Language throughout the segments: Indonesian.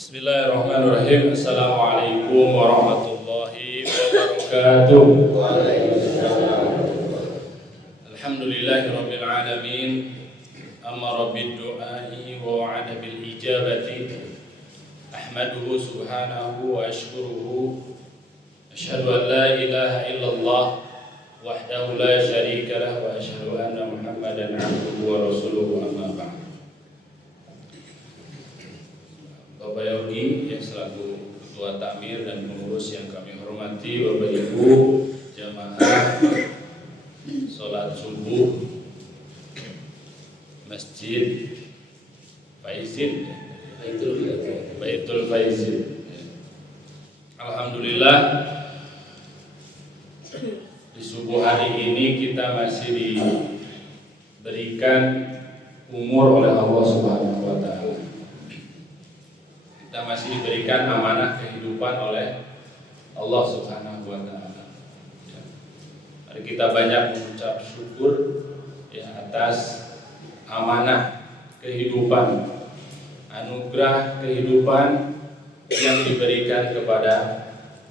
Bismillahirrahmanirrahim. Assalamualaikum warahmatullahi wabarakatuh. Alhamdulillahirabbil alamin. Amara bid-du'ai wa wa'ada bil ijabati. Ahmaduhu subhanahu wa ashkuruhu. Asyhadu an la ilaha illallah wahdahu la syarika lah wa asyhadu anna Muhammadan 'abduhu wa rasuluhu, amma ba'd. Bapak Yogi yang selaku Ketua Takmir dan pengurus yang kami hormati, Bapak Ibu jamaah sholat subuh Masjid Faizin, Baitul Faizin. Alhamdulillah, di subuh hari ini kita masih diberikan umur oleh Allah Subhanahu wa Ta'ala. Kita masih diberikan amanah kehidupan oleh Allah Subhanahu wa Ta'ala. Mari kita banyak mengucap syukur atas amanah kehidupan, anugerah kehidupan yang diberikan kepada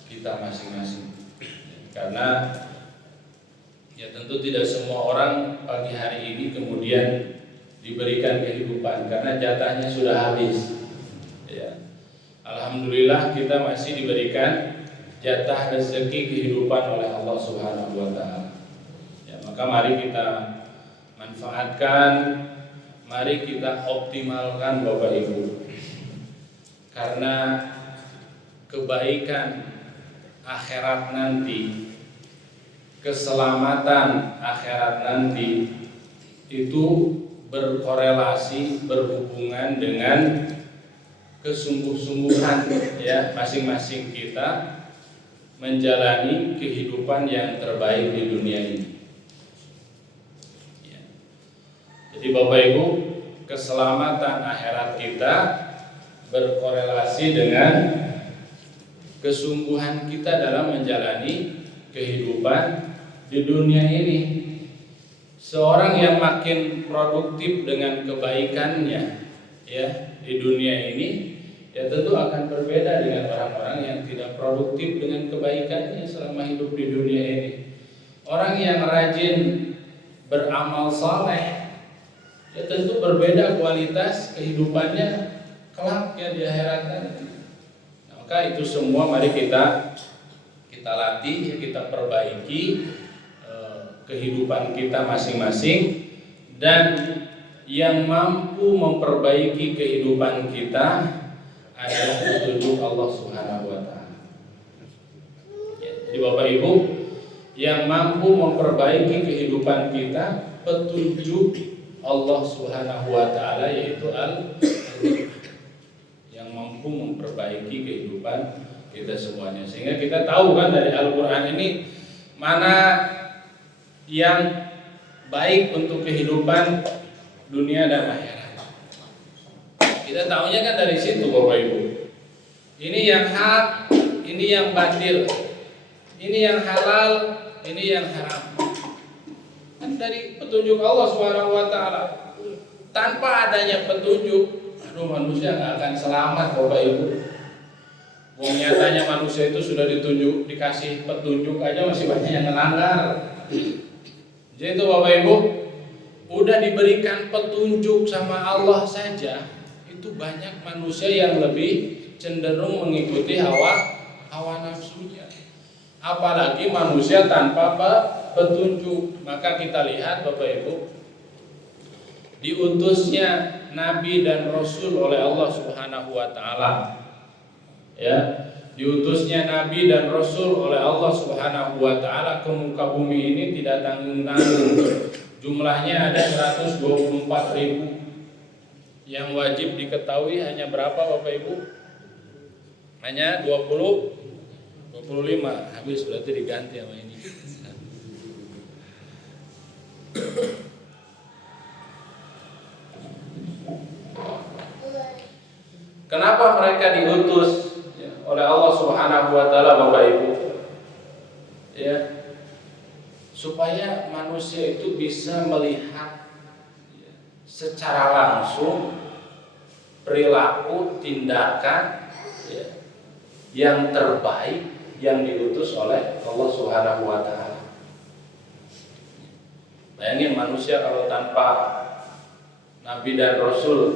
kita masing-masing. Karena tentu tidak semua orang pagi hari ini kemudian diberikan kehidupan, karena jatahnya sudah habis. Alhamdulillah kita masih diberikan jatah rezeki kehidupan oleh Allah Subhanahu wa Ta'ala. Maka mari kita manfaatkan, mari kita optimalkan Bapak Ibu. Karena kebaikan akhirat nanti, keselamatan akhirat nanti itu berkorelasi, berhubungan dengan kesungguh-sungguhan masing-masing kita menjalani kehidupan yang terbaik di dunia ini. Jadi Bapak Ibu, keselamatan akhirat kita berkorelasi dengan kesungguhan kita dalam menjalani kehidupan di dunia ini. Seorang yang makin produktif dengan kebaikannya di dunia ini, tentu akan berbeda dengan orang-orang yang tidak produktif dengan kebaikannya selama hidup di dunia ini. Orang yang rajin beramal saleh, tentu berbeda kualitas kehidupannya kelak di akhirat nanti. Maka itu semua mari kita latih, kita perbaiki kehidupan kita masing-masing. Dan yang mampu memperbaiki kehidupan kita adalah petunjuk Allah Subhanahu wa Ta'ala. Jadi Bapak Ibu, yang mampu memperbaiki kehidupan kita petunjuk Allah Subhanahu wa Ta'ala, yaitu yang mampu memperbaiki kehidupan kita semuanya. Sehingga kita tahu kan dari Al-Qur'an ini mana yang baik untuk kehidupan dunia dan akhirat. Kita tahunya kan dari situ Bapak Ibu. Ini yang hak, ini yang batil. Ini yang halal, ini yang haram. Kan dari petunjuk Allah Subhanahu wa Ta'ala. Tanpa adanya petunjuk, manusia nggak akan selamat Bapak Ibu. Wong nyatanya manusia itu sudah ditunjuk, dikasih petunjuk aja masih banyak yang melanggar. Jadi itu Bapak Ibu, udah diberikan petunjuk sama Allah saja, itu banyak manusia yang lebih cenderung mengikuti hawa nafsunya. Apalagi manusia tanpa petunjuk. Maka kita lihat Bapak Ibu, diutusnya Nabi dan Rasul oleh Allah Subhanahu wa Ta'ala. Diutusnya Nabi dan Rasul oleh Allah Subhanahu wa Ta'ala ke muka bumi ini tidak tanggung-tanggung. Jumlahnya ada 124.000. Yang wajib diketahui hanya berapa Bapak Ibu? Hanya 25. Habis berarti diganti sama ini. Kenapa mereka diutus oleh Allah Subhanahu wa Ta'ala Bapak Ibu? Supaya manusia itu bisa melihat secara langsung perilaku, tindakan ya, yang terbaik yang diutus oleh Allah Subhanahu wa taala. Bayangin manusia kalau tanpa nabi dan rasul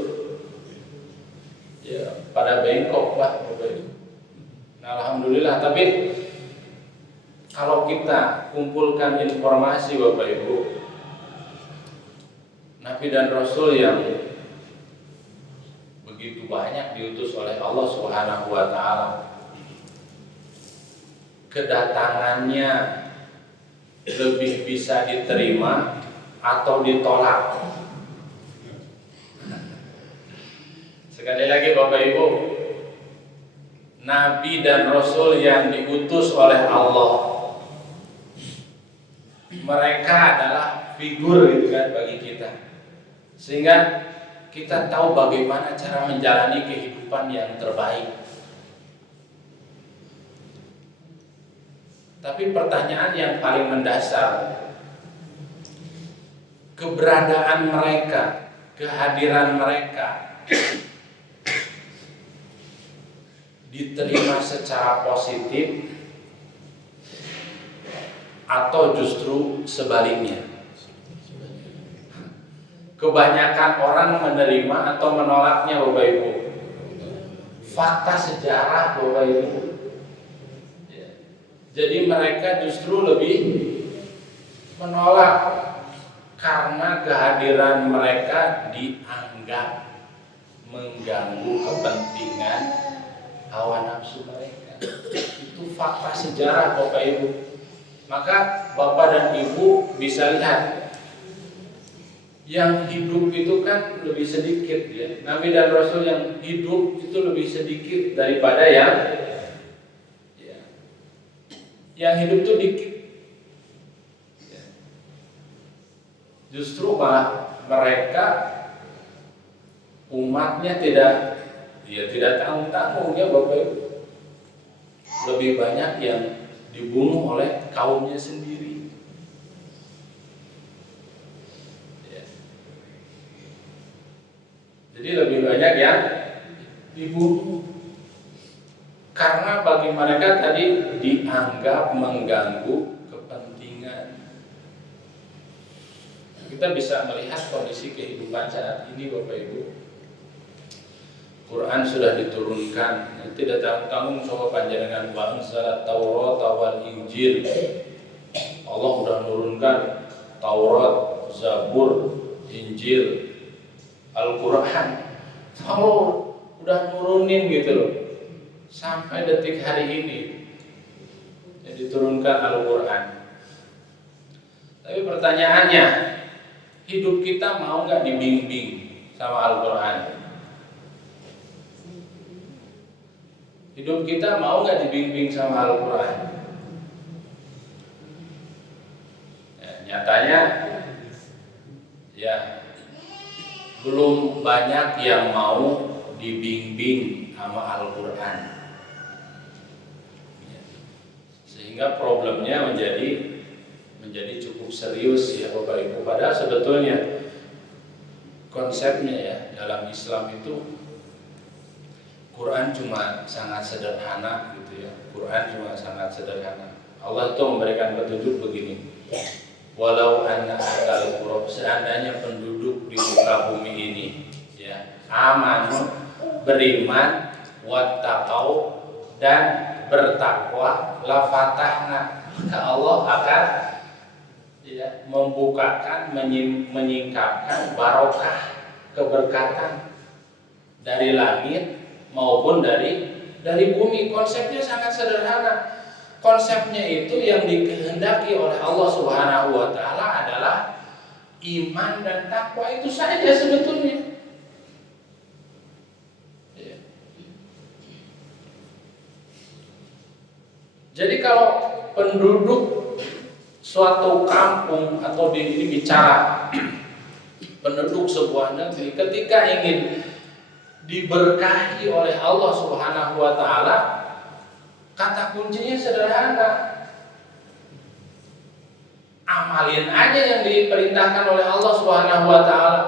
ya pada bengkok lah Bapak Ibu. Nah, alhamdulillah, tapi kalau kita kumpulkan informasi Bapak Ibu, nabi dan rasul yang begitu banyak diutus oleh Allah Subhanahu wa taala, kedatangannya lebih bisa diterima atau ditolak. Sekali lagi Bapak Ibu, nabi dan rasul yang diutus oleh Allah, mereka adalah figur gitu kan bagi kita, sehingga kita tahu bagaimana cara menjalani kehidupan yang terbaik. Tapi pertanyaan yang paling mendasar, keberadaan mereka, kehadiran mereka diterima secara positif atau justru sebaliknya? Kebanyakan orang menerima atau menolaknya Bapak Ibu. Fakta sejarah Bapak Ibu. Jadi mereka justru lebih menolak karena kehadiran mereka dianggap mengganggu kepentingan hawa nafsu mereka. Itu fakta sejarah Bapak Ibu. Maka Bapak dan Ibu bisa lihat, yang hidup itu kan lebih sedikit ya. Nabi dan Rasul yang hidup itu lebih sedikit daripada yang hidup itu dikit. Justru malah mereka umatnya tidak tanggung-tanggung ya Bapak Ibu. Lebih banyak yang dibunuh oleh kaumnya sendiri. Jadi lebih banyak yang dibunuh karena bagi mereka tadi dianggap mengganggu kepentingan. Kita bisa melihat kondisi kehidupan saat ini Bapak Ibu. Quran sudah diturunkan, tidak tanggung-tanggung soal panjenengan wa anzalat Taurat wal Injil. Allah sudah menurunkan Taurat, Zabur, Injil, Al-Quran. Allah udah nurunin gitu loh. Sampai detik hari ini yang diturunkan Al-Quran. Tapi pertanyaannya, hidup kita mau nggak dibimbing sama Al-Quran? Hidup kita mau nggak dibimbing sama Al-Quran? Nyatanya ya belum banyak yang mau dibimbing sama Al-Quran. Sehingga problemnya menjadi cukup serius ya Bapak Ibu. Padahal sebetulnya konsepnya ya dalam Islam itu Quran cuma sangat sederhana gitu ya. Quran cuma sangat sederhana. Allah itu memberikan petunjuk begini. Walau anna ahlal qura, seandainya penduduk di muka bumi ini ya amanu, beriman, wattaqau, dan bertakwa, la fatahna, maka Allah akan ya, membukakan, menyingkapkan barokah, keberkatan dari langit maupun dari bumi. Konsepnya sangat sederhana. Konsepnya itu yang dikehendaki oleh Allah Subhanahu wa taala adalah iman dan takwa, itu saja sebetulnya. Jadi kalau penduduk suatu kampung atau ini bicara penduduk sebuah negeri ketika ingin diberkahi oleh Allah Subhanahu wa taala, kata kuncinya sederhana. Amalin aja yang diperintahkan oleh Allah Subhanahu wa taala.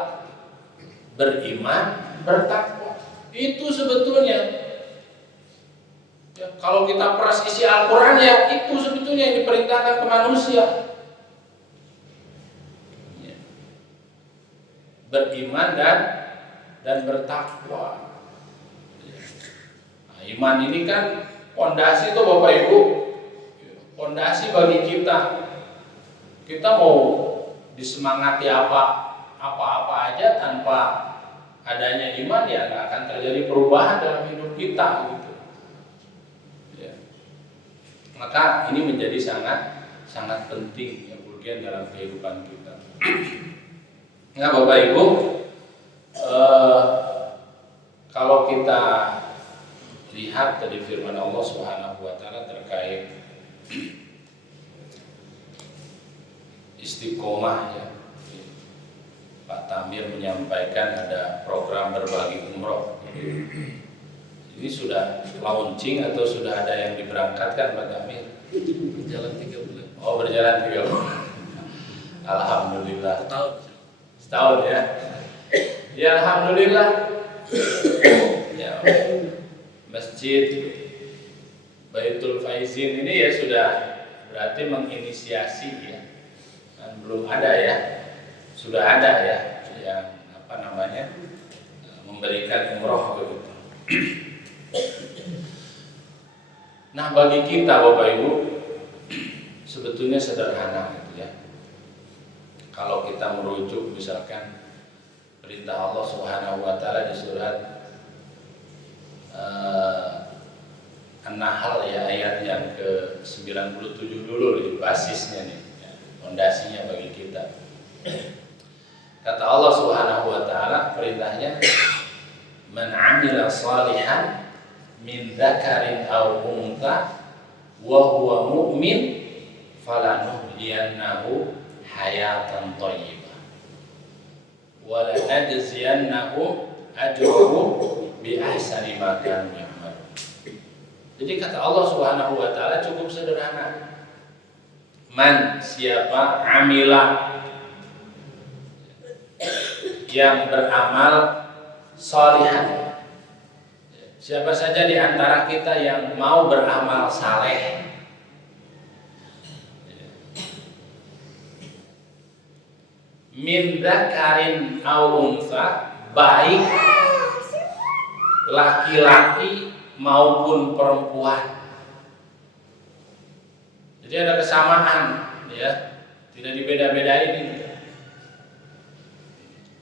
Beriman, bertakwa. Itu sebetulnya ya, kalau kita peras isi Al-Quran ya itu sebetulnya yang diperintahkan ke manusia. Ya. Beriman dan bertakwa. Ya. Nah, iman ini kan pondasi tuh Bapak Ibu, pondasi bagi kita. Kita mau disemangati apa aja tanpa adanya iman ya nggak akan terjadi perubahan dalam hidup kita gitu. Ya. Maka ini menjadi sangat penting ya bagian dalam kehidupan kita. Nah Bapak Ibu, kalau kita lihat dari firman Allah Subhanahu Wa Taala terkait istiqomah ya. Pak Tamir menyampaikan ada program berbagi umroh. Ini sudah launching atau sudah ada yang diberangkatkan Pak Tamir? Berjalan 3 bulan. Oh berjalan 3 bulan. Alhamdulillah. Setahun ya. Ya alhamdulillah. Ya, Masjid Baitul Faizin ini ya sudah berarti menginisiasi ya. Dan belum ada ya. Sudah ada ya yang memberikan umroh begitu. Nah bagi kita Bapak Ibu sebetulnya sederhana gitu ya. Kalau kita merujuk misalkan perintah Allah Subhanahu Wa Taala di surat An-Nahl ya ayat yang ke-97 dulu di basisnya nih, ya, fondasinya bagi kita. Kata Allah Subhanahu Wa Taala perintahnya, man 'amila shalihan min dzakarin aw untha wa huwa mu'min falanuhyiyannahu hayatan thayyibah wa lanajziyannahu ajrahu bi ahsani ma kanu ya'malun. Jadi kata Allah Subhanahu Wa Taala cukup sederhana. Man siapa amila yang beramal sholihan. Siapa saja di antara kita yang mau beramal saleh, min dzakarin aw untha, baik laki-laki maupun perempuan. Jadi ada kesamaan ya, tidak dibeda-bedain.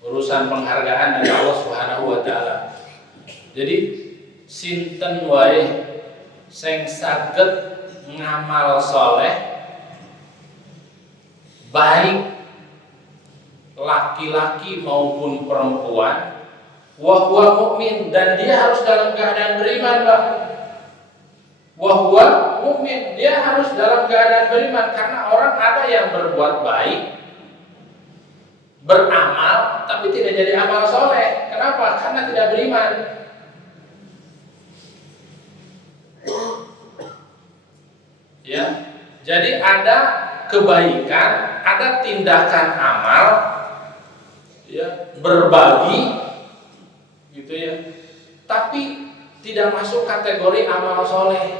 Urusan penghargaan dari Allah Subhanahu Wa Taala. Jadi sinten wae sing saged ngamal soleh baik laki-laki maupun perempuan wa huwa mukmin dan dia harus dalam keadaan beriman, Pak. Wa huwa mukmin, dia harus dalam keadaan beriman karena orang ada yang berbuat baik beramal tapi tidak jadi amal soleh. Kenapa? Karena tidak beriman. Ya, jadi ada kebaikan, ada tindakan amal, ya, berbagi, gitu ya. Tapi tidak masuk kategori amal soleh.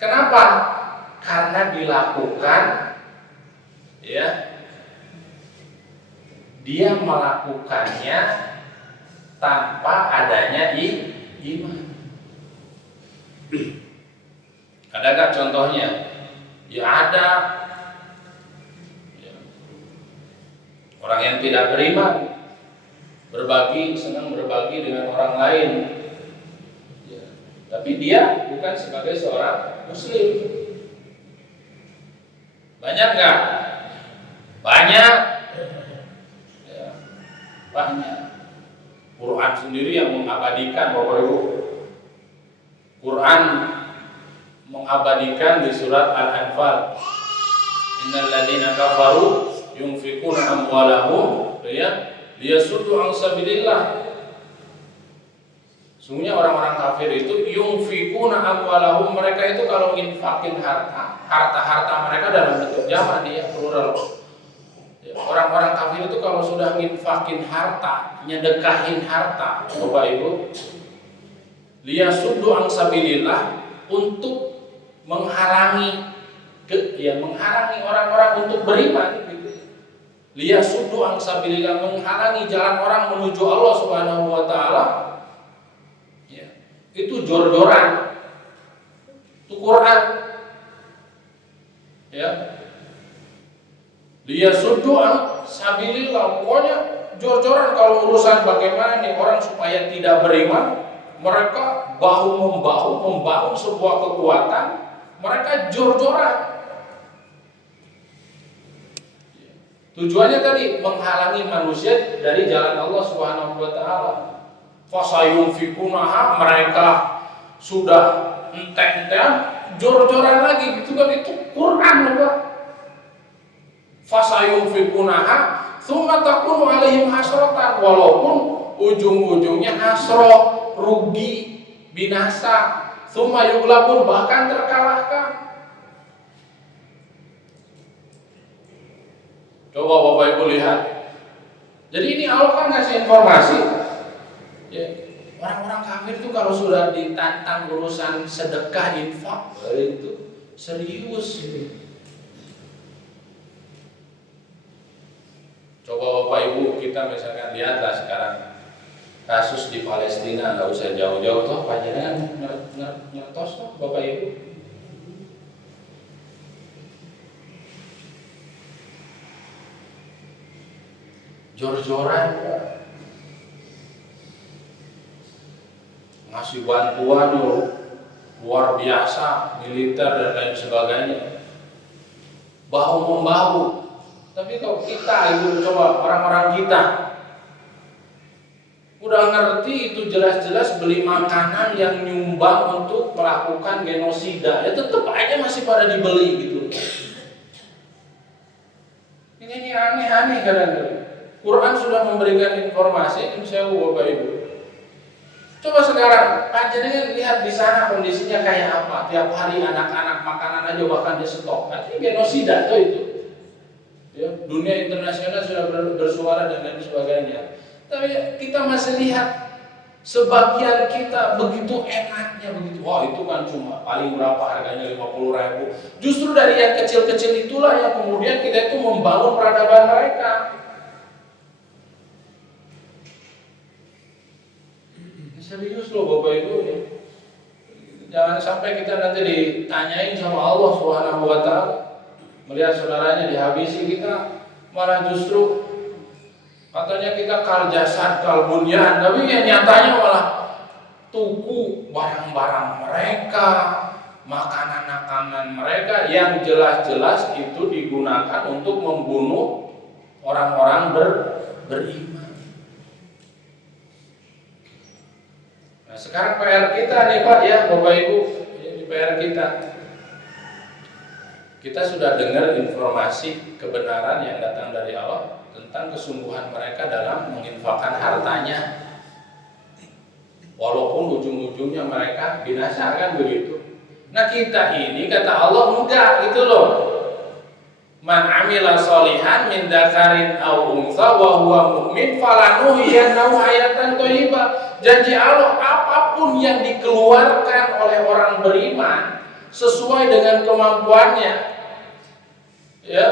Kenapa? Karena dilakukan, ya. Dia melakukannya tanpa adanya iman. Adakah contohnya? Ya ada. Ya. Orang yang tidak beriman berbagi, senang berbagi dengan orang lain. Ya. Tapi dia bukan sebagai seorang muslim. Banyak nggak? Banyak. Banyak. Quran sendiri yang mengabadikan, Bapak Ibu. Quran mengabadikan di surat Al-Anfal. Innal ladzina kafaru yunfikuna amwalahum liyasuddu an sabilillah. Sungguhnya orang-orang kafir itu yunfikuna amwalahum, mereka itu kalau nginfakin harta mereka dalam bentuk jamak dia plural. Ya, orang-orang kafir itu kalau sudah nginfakin harta, nyedekahin harta, Bapak Ibu, liyasuddu an sabilillah, untuk menghalangi menghalangi orang-orang untuk beriman gitu. Liyasuddu an sabilillah, menghalangi jalan orang menuju Allah Subhanahu wa taala. Ya, itu jor-joran. Itu Quran. Ya. Liyasuddu an sabilillah, pokoknya jor-joran kalau urusan bagaimana nih orang supaya tidak beriman. Mereka bahu-membahu membangun sebuah kekuatan, mereka jor-joran. Tujuannya tadi menghalangi manusia dari jalan Allah Subhanahu wa taala. Fasayunfikunaha, mereka sudah entek-entek jor-joran lagi gitu kan, itu Quran Bapak. Fasayunfikunaha tsumma takunu alaihim hasratan, walaupun ujung-ujungnya hasrah, rugi, binasa, tsumma yughlabun, bahkan terkalahkan. Coba Bapak Ibu lihat. Jadi ini Allah kan ngasih informasi. Ya, orang-orang kafir itu kalau sudah ditantang urusan sedekah, infak, itu serius. Coba Bapak Ibu kita misalkan lihatlah sekarang kasus di Palestina, nggak usah jauh-jauh toh, panjenengan ngertos toh Bapak Ibu. Jor-joran, ngasih bantuan luar biasa, militer dan lain sebagainya, bahu-membahu. Tapi kalau kita itu coba orang-orang kita udah ngerti itu jelas-jelas beli makanan yang nyumbang untuk melakukan genosida, ya tetap aja masih pada dibeli gitu. Ini aneh-aneh kadang-kadang. Quran sudah memberikan informasi, insya Allah Bapak Ibu. Coba sekarang, panjenengan lihat di sana kondisinya kayak apa. Tiap hari anak-anak makanan aja bahkan di stok. Artinya genosida tuh itu. Ya, dunia internasional sudah bersuara dan lain sebagainya. Tapi kita masih lihat sebagian kita begitu enaknya begitu. Wah itu kan cuma paling berapa harganya 50.000. Justru dari yang kecil-kecil itulah yang kemudian kita itu membangun peradaban mereka. Serius loh Bapak Ibu ya. Jangan sampai kita nanti ditanyain sama Allah Subhanahu wa taala. Melihat saudaranya dihabisi, kita malah justru katanya kita kal jasad kal bunyan, tapi ya nyatanya malah tuku barang-barang mereka, makanan-makanan mereka yang jelas-jelas itu digunakan untuk membunuh orang-orang beriman. Nah, sekarang PR kita nih Pak ya, Bapak Ibu, ini PR kita. Kita sudah dengar informasi kebenaran yang datang dari Allah tentang kesungguhan mereka dalam menginfakkan hartanya. Walaupun ujung-ujungnya mereka binasa kan begitu. Nah kita ini kata Allah enggak gitu loh. Man amila sholihan min dzakarin aw untha wa huwa mu'min falanuhyiyannahu hayatan thayyibah. Janji Allah, apapun yang dikeluarkan oleh orang beriman sesuai dengan kemampuannya, ya,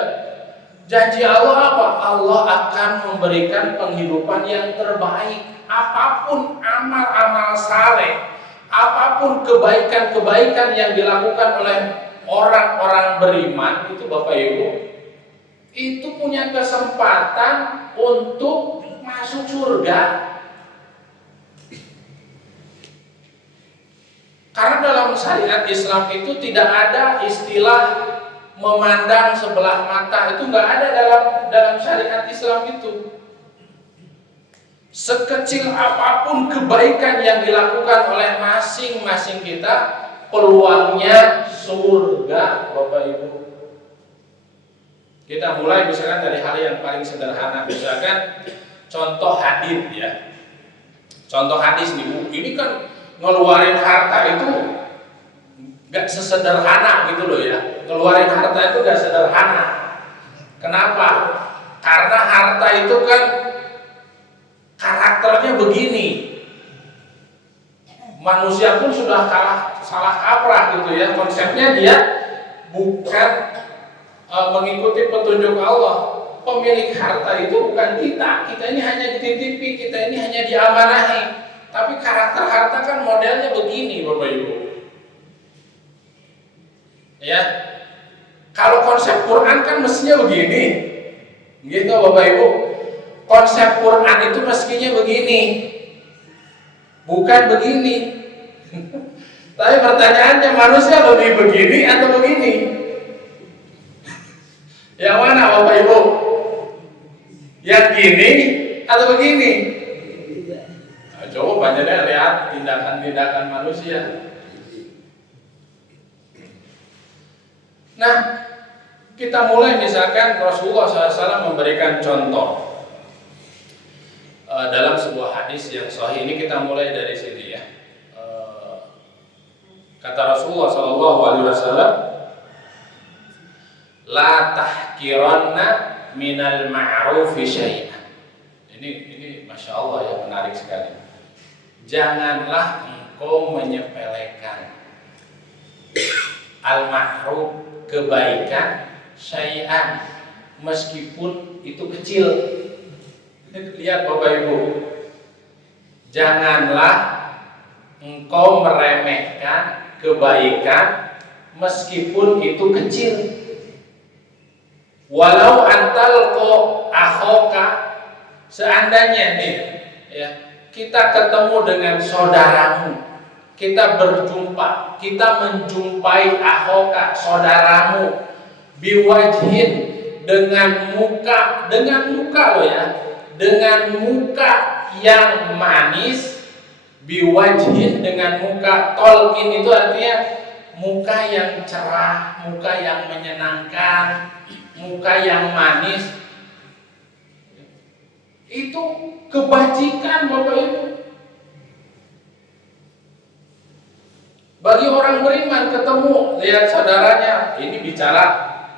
janji Allah apa? Allah akan memberikan penghidupan yang terbaik. Apapun amal-amal saleh, apapun kebaikan-kebaikan yang dilakukan oleh orang-orang beriman itu Bapak Ibu, itu punya kesempatan untuk masuk surga. Karena dalam syariat Islam itu tidak ada istilah memandang sebelah mata, itu nggak ada dalam syariat Islam itu. Sekecil apapun kebaikan yang dilakukan oleh masing-masing kita, peluangnya surga, Bapak Ibu. Kita mulai misalkan dari hal yang paling sederhana, misalkan contoh hadis ya. Contoh hadis nih Bu, ini kan ngeluarin harta itu gak sesederhana gitu loh ya. Ngeluarin harta itu gak sederhana. Kenapa? Karena harta itu kan karakternya begini. Manusia pun sudah salah kaprah gitu ya. Konsepnya dia bukan mengikuti petunjuk Allah. Pemilik harta itu bukan kita. Kita ini hanya dititipi, kita ini hanya diamanahi. Tapi karakter harta kan modelnya begini, Bapak Ibu. Ya. Kalau konsep Quran kan mestinya begini. Gitu Bapak Ibu. Konsep Quran itu mestinya begini. Bukan begini. Tapi pertanyaannya, manusia lebih begini atau begini? Yang mana Bapak Ibu? Yang gini atau begini? Nah, coba banyaknya lihat tindakan-tindakan manusia. Nah, kita mulai misalkan Rasulullah SAW memberikan contoh dalam sebuah hadis yang sahih. Ini kita mulai dari sini ya. Kata Rasulullah SAW, la tahkiranna minal ma'rufi syai'an. Ini Masya Allah ya, menarik sekali. Janganlah engkau menyepelekan al-ma'ruf, kebaikan, syai'an, meskipun itu kecil. Lihat Bapak Ibu, janganlah engkau meremehkan kebaikan meskipun itu kecil. Walau antal ko akhoka, seandainya nih ya, kita ketemu dengan saudaramu, kita berjumpa, kita menjumpai akhoka, saudaramu, biwajhin, dengan muka loh ya, dengan muka yang manis, biwajhin, dengan muka, tolkin itu artinya muka yang cerah, muka yang menyenangkan, muka yang manis. Itu kebajikan Bapak Ibu. Bagi orang beriman ketemu, lihat saudaranya, ini bicara,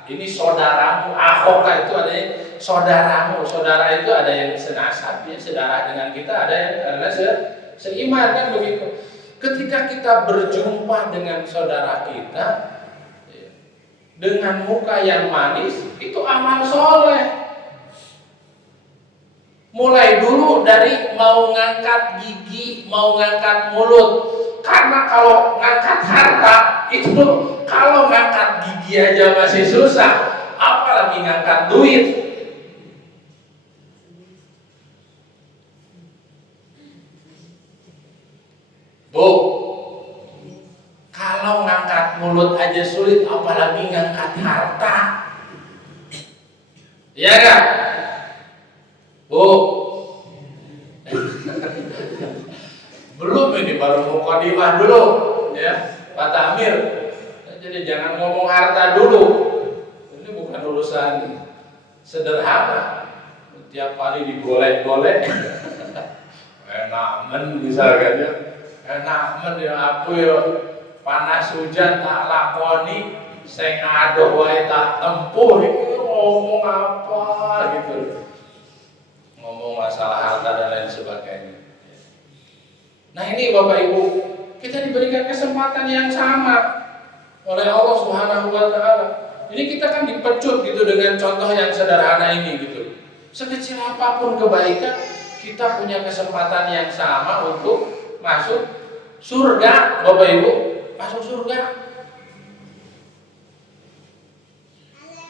ini saudaramu, akhoka itu ada yang saudaramu, saudara itu ada yang senasab, ya, sedarah dengan kita, ada yang karena seiman kan begitu. Ketika kita berjumpa dengan saudara kita dengan muka yang manis, itu amal soleh. Mulai dulu dari mau ngangkat gigi, mau ngangkat mulut. Karena kalau ngangkat harta itu, kalau ngangkat gigi aja masih susah, apalagi ngangkat duit. Bu, kalau ngangkat mulut aja sulit, apalagi ngangkat harta. Iya kan? Bu, belum ini baru mukadimah dulu, ya Pak Tamir. Jadi jangan ngomong harta dulu. Ini bukan urusan sederhana. Tiap hari digolek-golek, enak men misalkan ya. Enak ya aku ya, panas hujan tak lakoni, sing adoh wae tak tempuh. Itu ngomong apa gitu, ngomong masalah harta dan lain sebagainya. Nah ini Bapak Ibu, kita diberikan kesempatan yang sama oleh Allah Subhanahu wa Ta'ala. Ini kita kan dipecut gitu dengan contoh yang sederhana ini gitu. Sekecil apapun kebaikan, kita punya kesempatan yang sama untuk masuk surga, Bapak Ibu, masuk surga.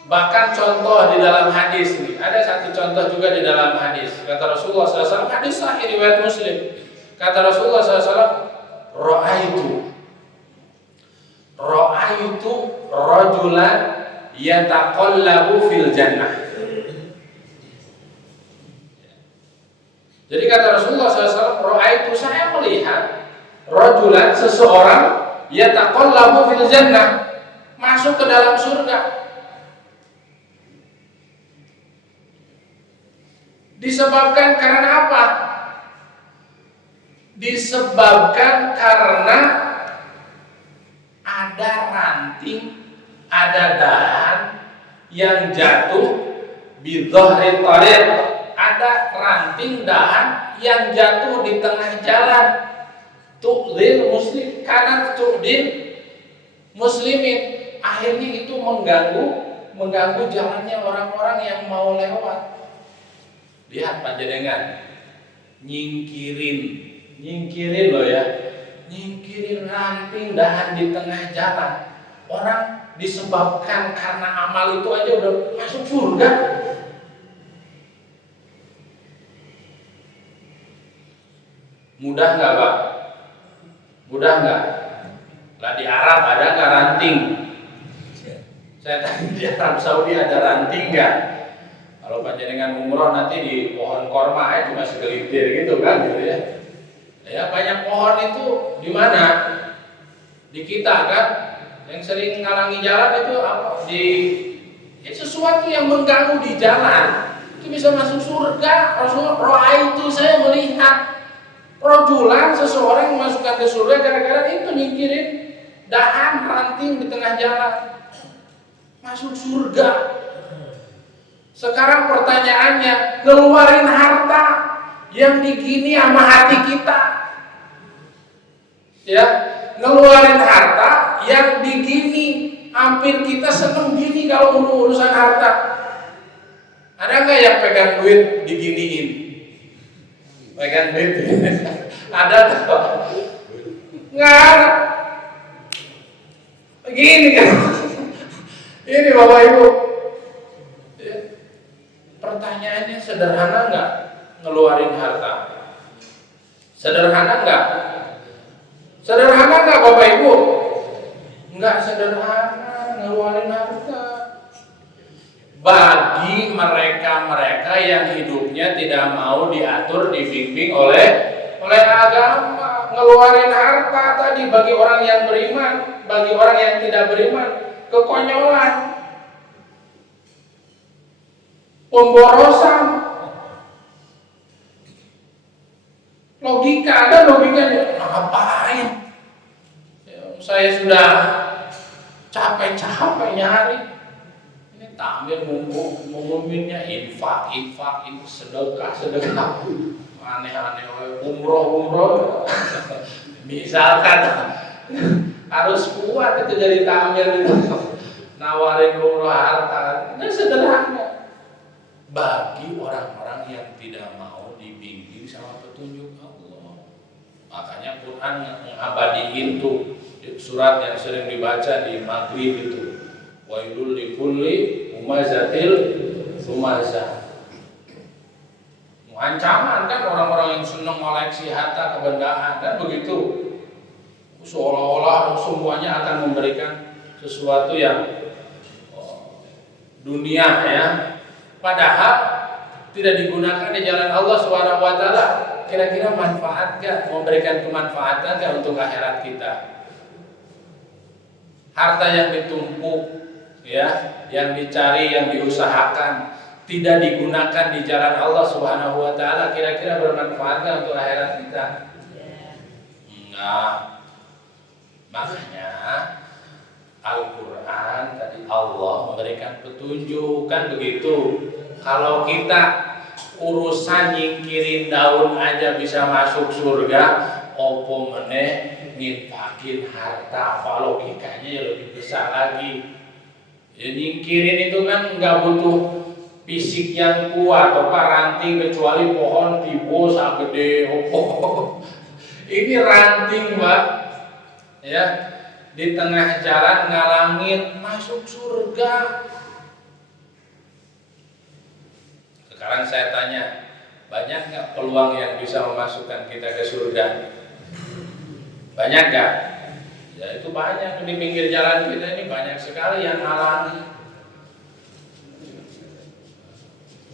Bahkan contoh di dalam hadis ini, ada satu contoh juga di dalam hadis. Kata Rasulullah SAW, hadis sahih riwayat Muslim. Kata Rasulullah SAW, Ra'aitu rajulan yataqallabu fil jannah. Jadi kata Rasulullah SAW, Ra'aitu, saya melihat rajulan, seseorang, yataqallabu fil jannah, masuk ke dalam surga. Disebabkan karena apa? Disebabkan karena ada ranting, ada dahan yang jatuh bidhahri thariq, ada ranting dahan yang jatuh di tengah jalan. Tu'dhil muslim karena tu'dhil muslimin, akhirnya itu mengganggu jalannya orang-orang yang mau lewat. Lihat panjenengan, nyingkirin loh ya, nyingkirin ranting dahan di tengah jalan. Orang disebabkan karena amal itu aja udah masuk surga. Mudah nggak Pak? Mudah nggak? Lah di Arab ada nggak ranting? Saya tanya di Arab Saudi ada ranting nggak? Kalau panjenengan umroh nanti di pohon korma cuma segelintir gitu kan, gitu ya. Ya banyak pohon itu di mana? Di kita kan, yang sering ngalangi jalan itu apa? Sesuatu yang mengganggu di jalan itu bisa masuk surga. Rasulullah roa itu saya melihat rojulan seseorang yang masukkan ke surga gara-gara itu nyingkirin dahan ranting di tengah jalan, masuk surga. Sekarang pertanyaannya, ngeluarin harta yang digini sama hati kita, ya, ngeluarin harta yang digini, hampir kita seneng gini kalau urusan harta. Ada nggak yang pegang duit diginiin? Pegang duit? Ada nggak? Nggak ada. Begini kan? Ini Bapak Ibu. Pertanyaannya sederhana nggak ngeluarin harta? Sederhana nggak? Sederhana nggak Bapak Ibu? Nggak sederhana ngeluarin harta. Bagi mereka-mereka yang hidupnya tidak mau diatur, dibimbing oleh agama, ngeluarin harta tadi bagi orang yang beriman, bagi orang yang tidak beriman, kekonyolan, pemborosan, logika, ada logikanya. Ngapain? Saya sudah capek-capek nyari. Ini tampil ngumuminnya infak, sedekah, aneh-aneh, umroh. Misalkan harus kuat itu jadi tampil itu, nawarin umroh harta. Itu sederhana. Bagi orang-orang yang tidak mau dibimbing sama petunjuk Allah. Makanya Quran mengabadiin tuh surat yang sering dibaca di maghrib itu, wailul likulli humazatil lumazah. Ancaman kan orang-orang yang senang koleksi harta kebendaan kan begitu, seolah-olah semuanya akan memberikan sesuatu yang dunia ya, padahal tidak digunakan di jalan Allah Subhanahu wa taala. Kira-kira manfaat gak, memberikan kemanfaatan gak untuk akhirat kita? Harta yang ditumpuk ya, yang dicari, yang diusahakan, tidak digunakan di jalan Allah Subhanahu wa taala, kira-kira bermanfaat gak untuk akhirat kita? Enggak. Makanya Al-Quran tadi Allah memberikan petunjuk kan begitu. Kalau kita urusan nyingkirin daun aja bisa masuk surga, opo meneh nginfakin harta, apa logikanya ya lebih besar lagi. Ya nyingkirin itu kan nggak butuh fisik yang kuat atau ranting, kecuali pohon tibo sagede opo. Ini ranting Pak, ya, di tengah jalan ngalangin masuk surga. Sekarang saya tanya, banyak nggak peluang yang bisa memasukkan kita ke surga? Banyak nggak? Ya itu banyak, di pinggir jalan kita ini banyak sekali yang halangi.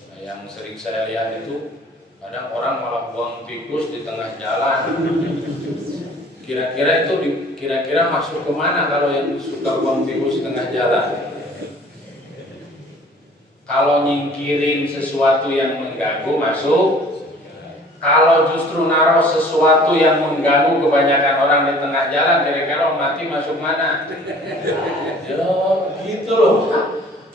Nah, yang sering saya lihat itu kadang orang malah buang tikus di tengah jalan. Kira-kira itu kira-kira masuk kemana kalau yang suka buang tikus di tengah jalan? Kalau nyingkirin sesuatu yang mengganggu masuk. Kalau justru naruh sesuatu yang mengganggu kebanyakan orang di tengah jalan, kira-kira mati masuk mana? Ya gitu loh.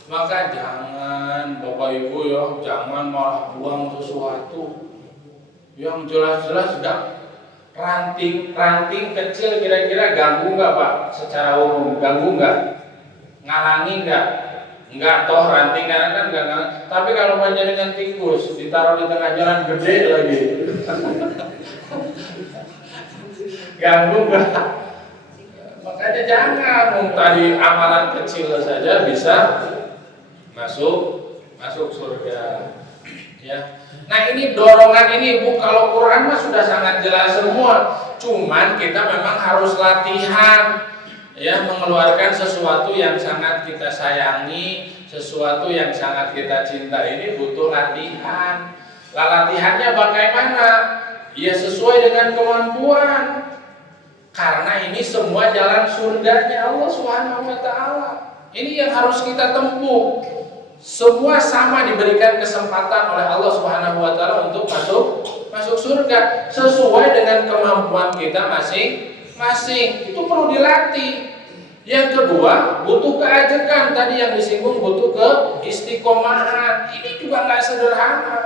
Maka jangan Bapak Ibu ya, jangan malah buang sesuatu yang jelas-jelas enggak. Ranting kecil kira-kira ganggu nggak Pak? Secara umum ganggu nggak? Ngalangi nggak? Enggak toh ranting kan enggak. Tapi kalau panjang tikus ditaruh di tengah jalan gede lagi, ganggu nggak? Makanya jangan. Tadi amalan kecil saja bisa masuk surga. Ya. Nah ini dorongan ini Bu, kalau Quran mah sudah sangat jelas semua. Cuman kita memang harus latihan, ya, mengeluarkan sesuatu yang sangat kita sayangi, sesuatu yang sangat kita cinta ini butuh latihan. Lah latihannya bagaimana? Ya sesuai dengan kemampuan. Karena ini semua jalan surganya Allah Subhanahu wa taala. Ini yang harus kita tempuh. Semua sama diberikan kesempatan oleh Allah Subhanahu wa taala untuk masuk surga sesuai dengan kemampuan kita masing-masing. Itu perlu dilatih. Yang kedua, butuh keajekan, tadi yang disinggung butuh keistiqomahan. Ini juga nggak sederhana.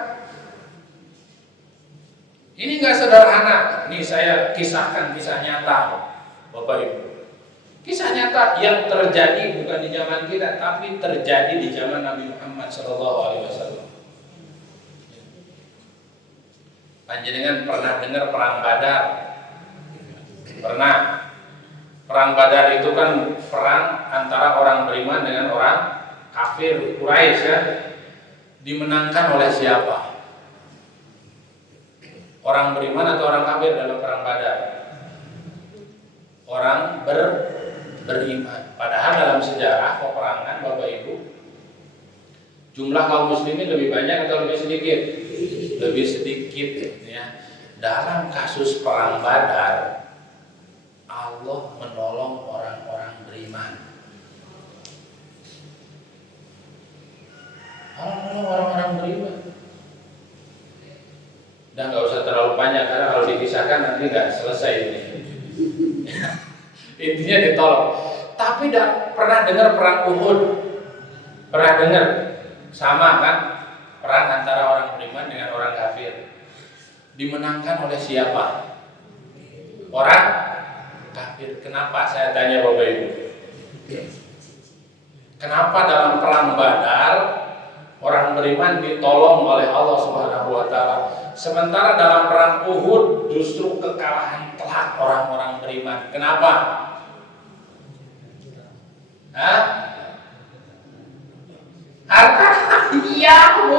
Ini nggak sederhana. Ini saya kisahkan kisah nyata, Bapak Ibu. Kisah nyata yang terjadi bukan di zaman kita, tapi terjadi di zaman Nabi Muhammad SAW. Panjenengan pernah dengar perang Badar? Pernah. Perang Badar itu kan perang antara orang beriman dengan orang kafir Quraisy ya. Dimenangkan oleh siapa? Orang beriman atau orang kafir dalam perang Badar? Orang beriman. Padahal dalam sejarah peperangan Bapak Ibu, jumlah kaum muslimin lebih banyak atau lebih sedikit? Lebih sedikit ya. Dalam kasus perang Badar, Allah menolong orang-orang beriman. Allah menolong orang-orang beriman. Dan nggak usah terlalu panjang karena kalau dikisahkan nanti nggak selesai ini. Intinya ditolong. Tapi pernah dengar perang Uhud? Pernah dengar? Sama kan? Perang antara orang beriman dengan orang kafir. Dimenangkan oleh siapa? Orang kafir. Kenapa? Saya tanya Bapak Ibu. Kenapa dalam perang Badar orang beriman ditolong oleh Allah Subhanahu wa taala? Sementara dalam perang Uhud justru kekalahan telak orang-orang beriman. Kenapa? Harta? Iya, Bu.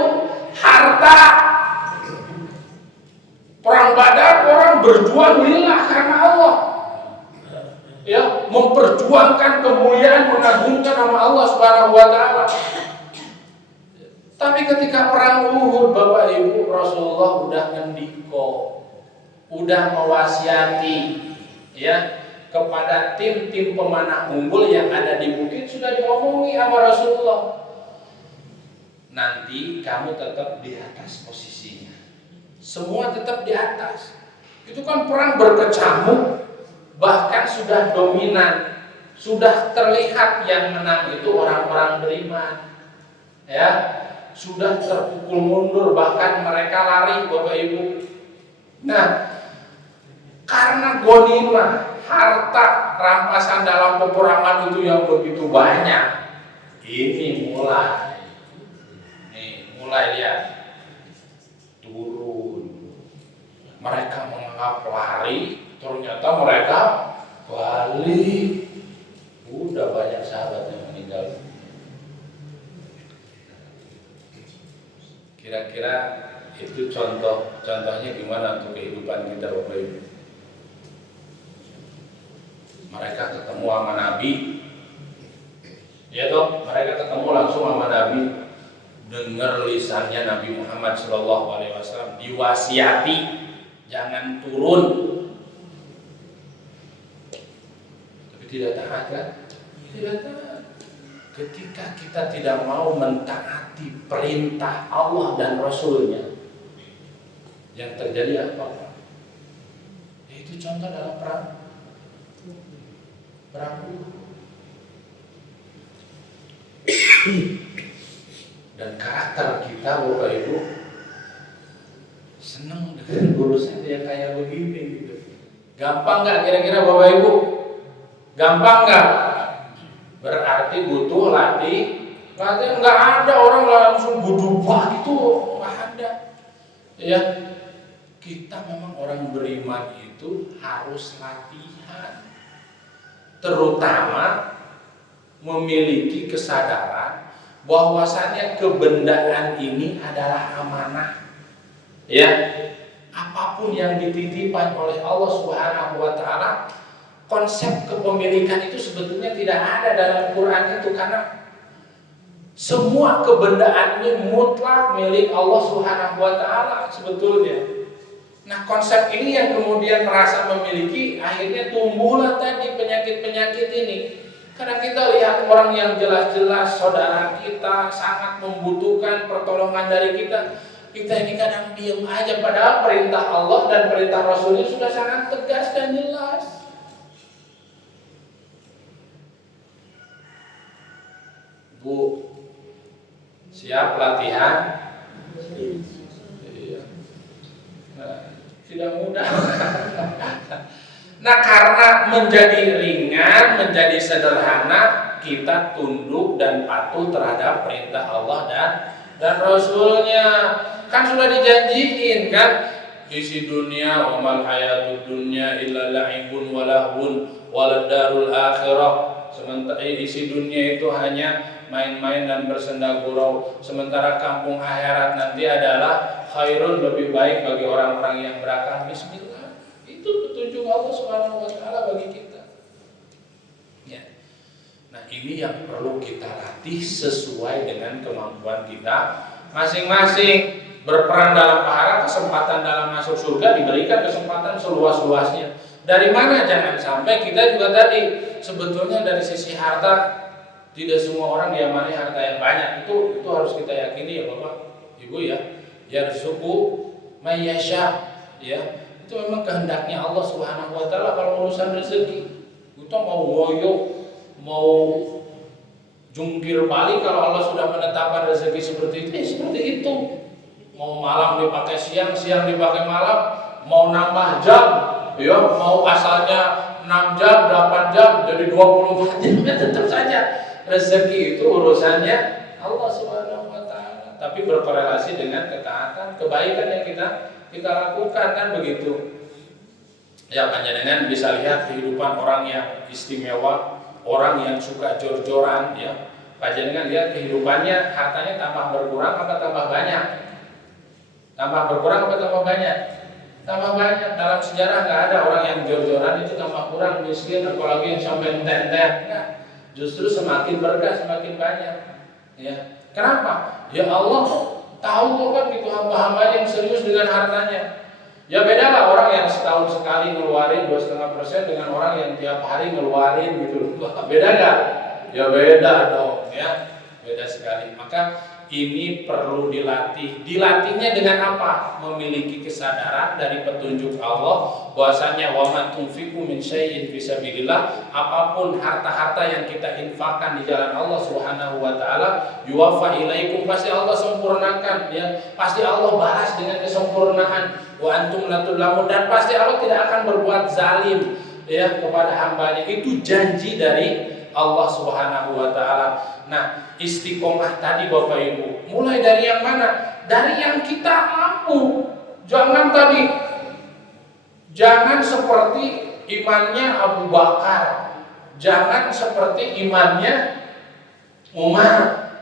Harta. Perang Badar orang berjuang lillah karena Allah. Ya, memperjuangkan kemuliaan, mengagungkan nama Allah Subhanahu wa taala. Tapi ketika perang Uhud, Bapak Ibu, Rasulullah udah ngendiko, udah mewasiati ya kepada tim-tim pemanah unggul yang ada di bukit, sudah diomongi sama Rasulullah. Nanti kamu tetap di atas posisinya. Semua tetap di atas. Itu kan perang berkecamuk, bahkan sudah dominan, sudah terlihat yang menang itu orang-orang beriman. Ya, sudah terpukul mundur, bahkan mereka lari, Bapak Ibu. Nah, karena ghanimah, harta rampasan dalam peperangan itu yang begitu banyak, ini mulai lihat turun. Mereka menganggap lari, ternyata mereka balik. Udah banyak sahabat yang meninggal. Kira-kira itu contohnya gimana untuk kehidupan kita Bapak Ibu? Mereka ketemu sama Nabi, ya toh, mereka ketemu langsung sama Nabi, dengar lisannya Nabi Muhammad SAW diwasiati jangan turun, tapi tidak taat kan? Tidak taat. Ketika kita tidak mau mentaati perintah Allah dan Rasulnya, yang terjadi apa? Itu contoh dalam perang. akar kita Bapak Ibu senang dengan urusan yang kayak begini gitu. Gampang nggak kira-kira Bapak Ibu? Gampang nggak? Berarti butuh latihan. Nggak ada orang langsung budubah gitu, nggak ada. Ya, kita memang orang beriman itu harus latihan, terutama memiliki kesadaran bahwasannya kebendaan ini adalah amanah. Ya, apapun yang dititipkan oleh Allah Subhanahu wa taala, konsep kepemilikan itu sebetulnya tidak ada dalam Quran itu, karena semua kebendaan ini mutlak milik Allah Subhanahu wa taala sebetulnya. Nah, konsep ini yang kemudian merasa memiliki, akhirnya tumbuhlah tadi penyakit-penyakit ini. Karena kita lihat orang yang jelas-jelas saudara kita sangat membutuhkan pertolongan dari kita. Kita ini kadang diam aja, padahal perintah Allah dan perintah Rasulnya sudah sangat tegas dan jelas. Bu, siap latihan? Iya. Nah, tidak mudah. Nah, karena menjadi ringan, menjadi sederhana, kita tunduk dan patuh terhadap perintah Allah dan Rasulnya. Kan sudah dijanjiin kan, isi dunia wa mal hayatud dunya illa la'ibun wa lahun waladarul akhirah. Sementara isi dunia itu hanya main-main dan bersenda gurau, sementara kampung akhirat nanti adalah khairun, lebih baik bagi orang-orang yang berakal. Bismillah. Itu petunjuk Allah Subhanahu wa taala bagi kita. Ya. Nah, ini yang perlu kita latih sesuai dengan kemampuan kita masing-masing. Berperan dalam pahala, kesempatan dalam masuk surga diberikan kesempatan seluas-luasnya. Dari mana? Jangan sampai kita juga tadi sebetulnya dari sisi harta, tidak semua orang diamani harta yang banyak. Itu harus kita yakini ya Bapak, Ibu ya. Yarzuqu may yasha, ya. Itu memang kehendaknya Allah Subhanahu wa taala kalau urusan rezeki. Kita mau ngoyo, mau jungkir balik kalau Allah sudah menetapkan rezeki seperti itu, seperti itu. Mau malam dipakai siang, siang dipakai malam, mau nambah jam, ya, mau asalnya 6 jam, 8 jam, jadi 24 jam, ya tetap saja rezeki itu urusannya Allah Subhanahu wa taala. Tapi berkorelasi dengan ketaatan, kebaikan yang kita lakukan, kan begitu. Ya, panjenengan bisa lihat kehidupan orang yang istimewa, orang yang suka jor-joran, ya. Panjenengan lihat kehidupannya, hartanya tambah berkurang apa tambah banyak? Tambah berkurang apa tambah banyak? Tambah banyak. Dalam sejarah nggak ada orang yang jor-joran itu tambah kurang, miskin, apalagi yang sampai enten-enten. Nah, justru semakin berkah semakin banyak. Ya, kenapa? Ya Allah tahu kok kan gitu hamba-hamba yang serius dengan hartanya. Ya bedalah orang yang setahun sekali ngeluarin 2,5% dengan orang yang tiap hari ngeluarin gitu. Beda nggak? Ya beda dong, ya beda sekali. Maka ini perlu dilatih. Dilatihnya dengan apa? Memiliki kesadaran dari petunjuk Allah bahwasanya wa ma tunfiqu min syai'in fisabilillah, apapun harta-harta yang kita infakkan di jalan Allah Subhanahu wa taala, yuwaffa ilaikum, pasti Allah sempurnakan, ya. Pasti Allah balas dengan kesempurnaan. Wa antum la tudlamun, dan pasti Allah tidak akan berbuat zalim, ya, kepada hambanya. Itu janji dari Allah Subhanahu wa taala. Nah, istiqomah tadi Bapak Ibu, mulai dari yang mana? Dari yang kita mampu. Jangan seperti imannya Abu Bakar, jangan seperti imannya Umar,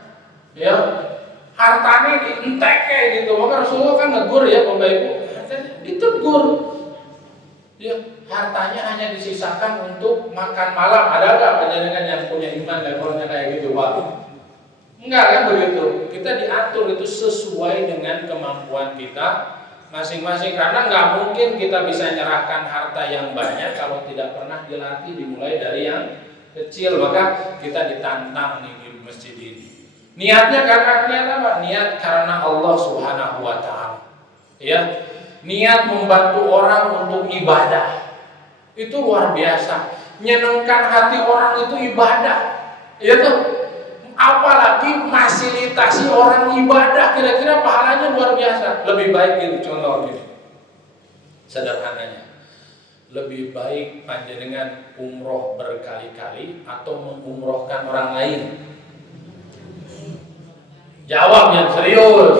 ya. Hartanya dientek kayak gitu. Maka Rasulullah kan negur, ya Bapak Ibu, ditegur, ya. Hartanya hanya disisakan untuk makan malam. Ada nggak panjenengan yang punya iman levelnya kayak gitu, Pak? Enggak kan begitu. Kita diatur itu sesuai dengan kemampuan kita masing-masing. Karena nggak mungkin kita bisa nyerahkan harta yang banyak kalau tidak pernah dilatih, dimulai dari yang kecil. Maka kita ditantang nih di masjid ini. Niatnya karena niat apa? Niat karena Allah Subhanahu wa taala. Ya. Niat membantu orang untuk ibadah. Itu luar biasa. Nyenengkan hati orang itu ibadah. Ya tuh. apalagi fasilitasi orang ibadah, kira-kira pahalanya luar biasa. Lebih baik ini contoh gini, sederhananya, lebih baik panjenengan umroh berkali-kali atau mengumrohkan orang lain? Jawab yang serius.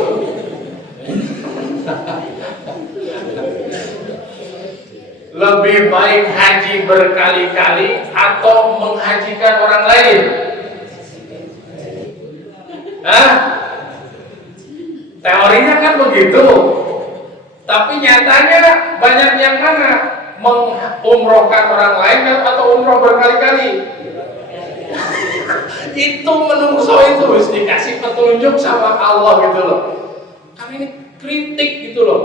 Lebih baik haji berkali-kali atau menghajikan orang lain? Hah? Teorinya kan begitu, tapi nyatanya banyak yang mana mengumrohkan orang lain atau umroh berkali-kali? Itu menungso itu harus dikasih petunjuk sama Allah gitu loh. Kan ini kritik gitu loh.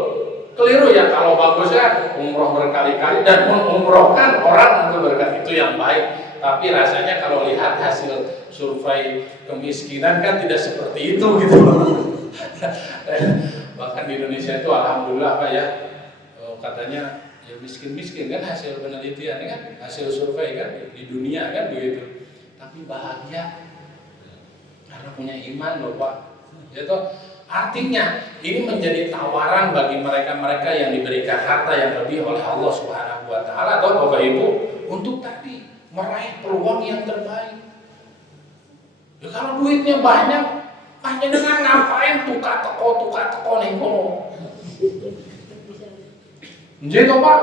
Keliru ya kalau bagusnya umroh berkali-kali dan mengumrohkan orang untuk berkali, itu yang baik. Tapi rasanya kalau lihat hasil survei kemiskinan kan tidak seperti itu gitu loh. Bahkan di Indonesia itu alhamdulillah Pak ya, katanya ya miskin-miskin kan hasil penelitian kan, hasil survei kan di dunia kan begitu. Tapi bahagia karena punya iman loh Pak. Itu artinya ini menjadi tawaran bagi mereka-mereka yang diberikan harta yang lebih oleh Allah Subhanahu wa taala atau Bapak Ibu untuk tadi meraih peluang yang terbaik. Ya, kalau duitnya banyak, panjenengan ngapain tukar teko ning kono? Nggih toh Pak,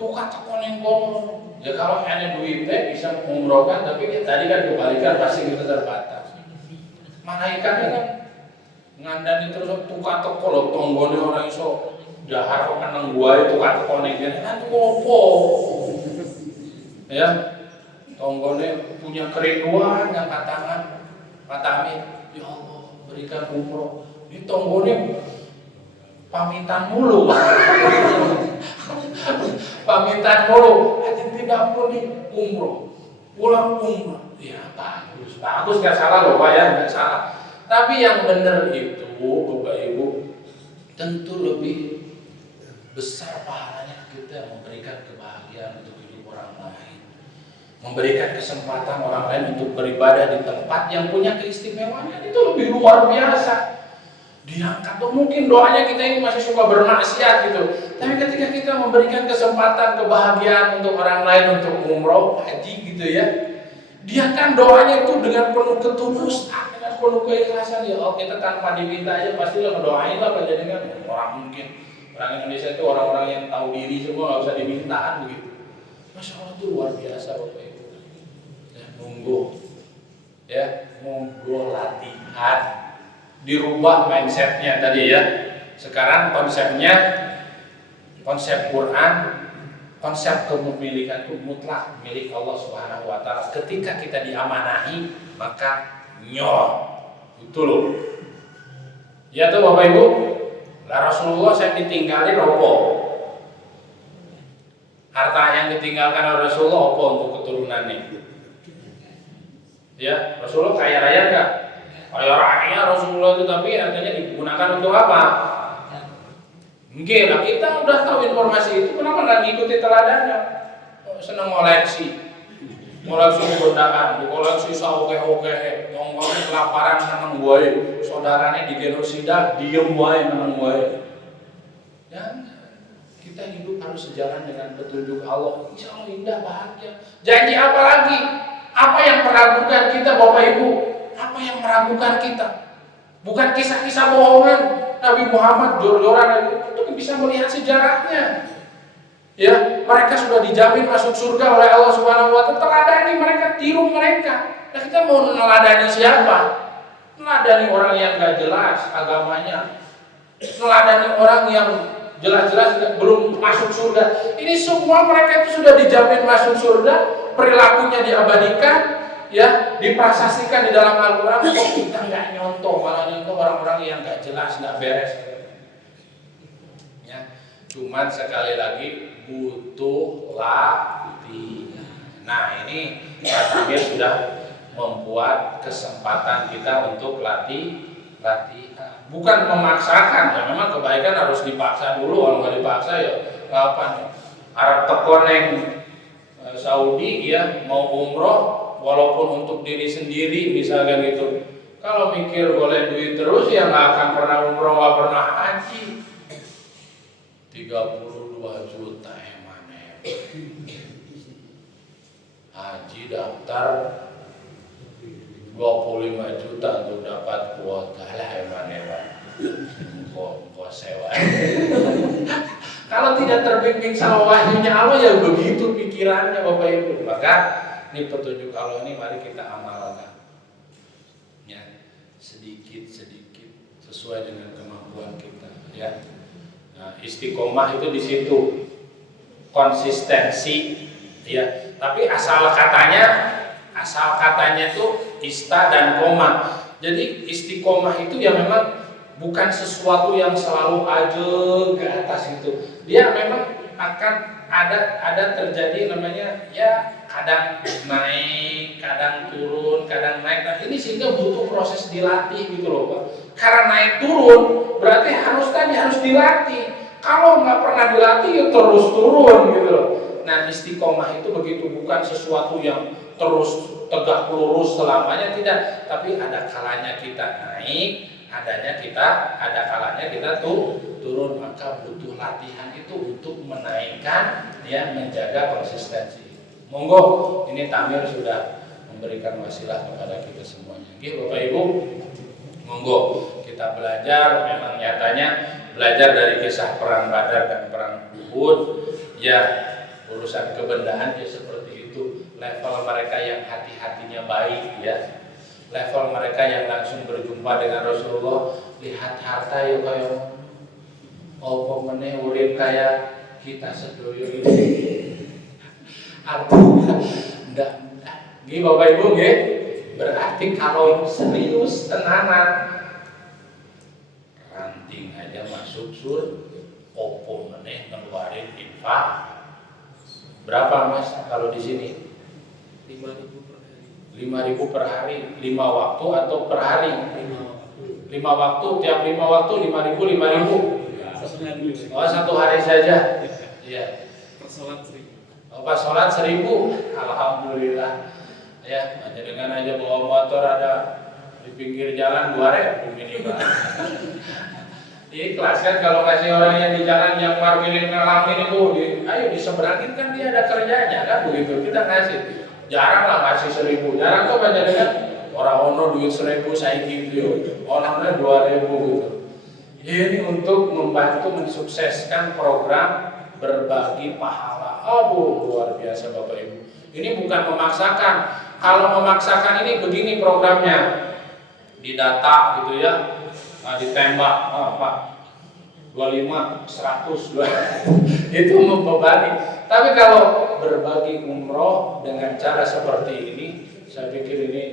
tukar teko ning kono. Ya kalau hanya duitnya bisa mengumrohkan, tapi tadi kan kebalikan pasti kita terbatas. Malaikatnya kan ngandani terus tukar teko lho, tonggone orang iso dahar kok kenang gua tukar teko ning kene kan opo? Ya, tonggone punya kerinduan yang katangan Patami, ya Allah berikan umroh. Ini tonggone pamitan mulu. Pamitan mulu, aja tidak perlu umroh, pulang umroh. Ya bagus, bagus nggak salah loh Pak ya, nggak salah. Tapi yang benar itu Bapak Ibu tentu lebih besar pahalanya kita memberikan kebahagiaan untuk hidup orang lain, memberikan kesempatan orang lain untuk beribadah di tempat yang punya keistimewaan, itu lebih luar biasa. Diangkat tuh mungkin doanya kita ini masih suka bermaksiat gitu, tapi ketika kita memberikan kesempatan kebahagiaan untuk orang lain untuk umroh haji gitu ya, dia kan doanya itu dengan penuh ketulusan, dengan penuh keikhlasan. Ya Allah, kita tanpa diminta aja pasti lo ngedoain lah panjenengan. Orang mungkin orang Indonesia itu orang-orang yang tahu diri semua, nggak usah dimintaan begitu. Masya Allah itu luar biasa Bapak Ibu. Ya, monggo latihan. Dirubah mindsetnya tadi ya. Sekarang konsepnya, konsep Quran, konsep kepemilikan itu mutlak milik Allah Subhanahu wa taala. Ketika kita diamanahi, maka nyoh. Itu loh. Ya tuh Bapak Ibu, lah Rasulullah saya ditinggalin opo. Harta yang ditinggalkan oleh Rasulullah opo untuk keturunannya. Ya, Rasulullah kaya raya enggak? Kaya raya Rasulullah itu, tapi artinya digunakan untuk apa? Mungkin lah kita udah tahu informasi itu, kenapa nggak ngikuti teladannya? Seneng ngoleksi bendaan, dikoleksi sauke-oke, ngomongin kelaparan seneng gue, saudaranya digenosida, diem gue, meneng gue. Dan kita hidup harus sejalan dengan petunjuk Allah. Insya Allah indah, bahagia. Janji apa lagi? Apa yang meragukan kita Bapak Ibu? Apa yang meragukan kita? Bukan kisah-kisah bohongan Nabi Muhammad jor-joran itu bisa melihat sejarahnya. Ya, mereka sudah dijamin masuk surga oleh Allah Subhanahu wa taala. Teladani mereka, tiru mereka. Nah, kita mau meneladani siapa? Meneladani orang yang enggak jelas agamanya. Meneladani orang yang jelas-jelas belum masuk surga. Ini semua mereka itu sudah dijamin masuk surga, perilakunya diabadikan, ya, diprasasikan di dalam Al-Quran. Kok kita nggak nyontoh, malah nyontoh orang-orang yang nggak jelas, nggak beres. Ya, cuman sekali lagi butuh latihan. Nah ini Pak Amir sudah membuat kesempatan kita untuk latihan. Bukan memaksakan, ya memang kebaikan harus dipaksa dulu. Kalau nggak dipaksa ya kapan? Arab tekon yang Saudi ya mau umroh walaupun untuk diri sendiri misalkan gitu. Kalau mikir boleh duit terus ya nggak akan pernah umroh, nggak pernah haji. 32 juta emane. Haji daftar 25 juta untuk dapat kuota lah emane Pak. Kok sewa. Kalau tidak terbimbing sama wahyunya Allah ya begitu pikirannya Bapak Ibu. Maka ini petunjuk Allah ini mari kita amalkan. Ya, sedikit-sedikit sesuai dengan kemampuan kita ya. Nah, istiqomah itu di situ. Konsistensi ya. Tapi asal katanya tuh ista dan koma. Jadi istiqomah itu ya memang bukan sesuatu yang selalu aja ke atas itu. Dia memang akan ada terjadi namanya ya kadang naik, kadang turun, kadang naik. Nah ini sehingga butuh proses dilatih gitu loh Pak. Karena naik turun berarti harus dilatih. Kalau nggak pernah dilatih ya terus turun gitu loh. Nah istiqomah itu begitu, bukan sesuatu yang terus tegak lurus selamanya, tidak. Tapi ada kalanya kita naik, ada kalanya kita turun. Maka butuh latihan itu untuk menaikkan ya, menjaga konsistensi. Monggo, ini Tamir sudah memberikan wasilah kepada kita semuanya. Oke Bapak Ibu, monggo kita belajar. Memang nyatanya belajar dari kisah perang Badar dan perang Uhud ya. Urusan kebendaan ya seperti itu. Level mereka yang hati-hatinya baik ya, level mereka yang langsung berjumpa dengan Rasulullah, lihat harta ya kayak apa meneh urip kayak kita sedoyo ini. Artinya enggak. Nggih Bapak Ibu nggih. Berarti kalau serius tenanan ranting aja masuk opo meneh ngeluarin infak. Berapa Mas kalau di sini? 5.000 per hari. 5.000 per hari, 5 waktu atau per hari? 5 waktu, tiap 5 waktu 5.000. Oh, satu hari saja. Iya. Per sholat 1.000. Oh, pas sholat 1.000. Alhamdulillah. Ya, dengan aja bawa motor ada di pinggir jalan 2.000 minimal. Ikhlas kan kalau kasih orang yang di jalan yang parkirin ngalamin itu, ayo diseberangin kan dia ada kerjanya kan begitu. Kita ngasih, jarang lah ngasih 1.000, jarang kok baca dengan orang ono duit 1.000 saya gitu, orangnya 2.000 gitu. Ini untuk membantu mensukseskan program berbagi pahala. Aduh luar biasa Bapak Ibu. Ini bukan memaksakan. Kalau memaksakan ini begini programnya, didata gitu ya. Nah, ditembak, Pak 25, 100 itu membebani. Tapi kalau berbagi umroh dengan cara seperti ini, saya pikir ini